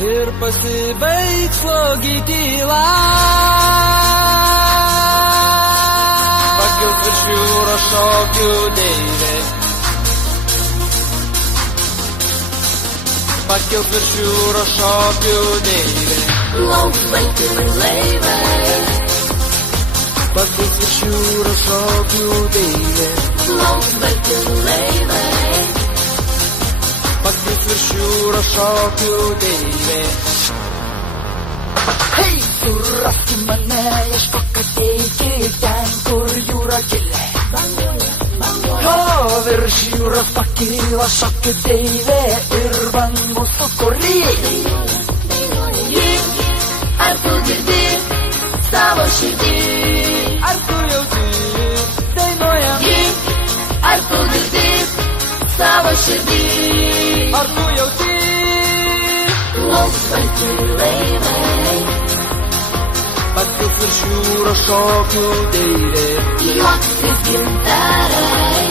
ir pasibaigs slogi tyla. Pakils virš jūros šokių deivė. Pakils virš jūros šokių deivė. Plauks balti laivai. Pakils virš jūros šokių deivė. Plauks balti laivai. Pakils virš jūros šokių deivė. Hei, suraski mane, ieškok ateiti ten, kur jūra gili. O virš jūros pakyla šokių deivė ir bangų sūkurį. Ar tu girdi savo širdį? Ar tu jauti dainuoja? Ar tu girdi savo širdį? Ar tu jauti? Plauks balti laivai. Pakils virš jūros šokių deivė. Juoksis gintarai.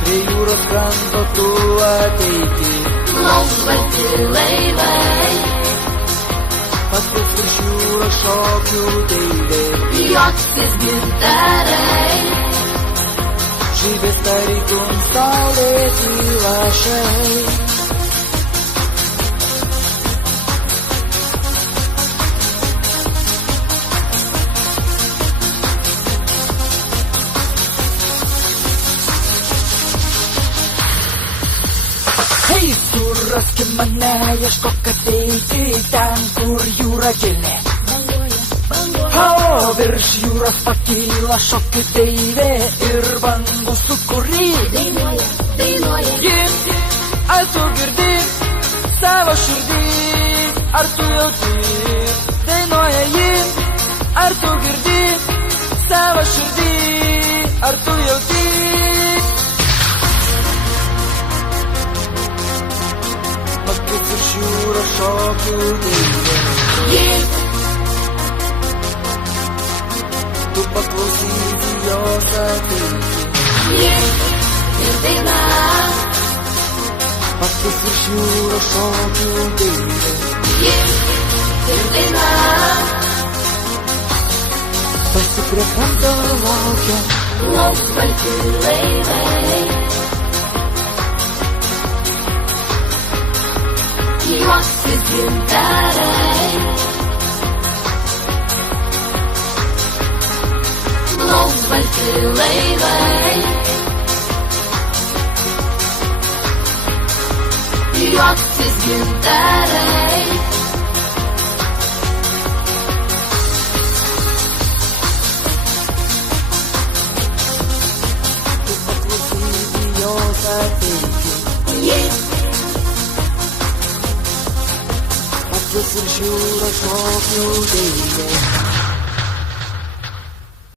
Prie jūros kranto tu ateiti. Plauks balti laivai. Pakils virš jūros šokių deivė. Juoksis gintarai. Žibės tarytum saulėti lašai. Hei, suraski mane, ieškok ateiti ten, kur jūra gili. O virš jūros pakyla šokių deivė ir bangų sūkurį. Ji, ar tu girdi savo širdį? Ar tu jauti dainuoja ji? Ar tu girdi savo širdį? Ar tu jauti? Pakils virš jūros šokių deivė. Tu paklausysi jos ateiti. Ir daina. Pakils virš jūros šokių deivė. Ir daina. Pasi prie kranto laukia. Plauks balti laivai. Juoksis gintarai. Plauks balti laivai. Juoksis gintarai. Tu paklausysi jos ateiti. Pakils virš jūros šokių deivė.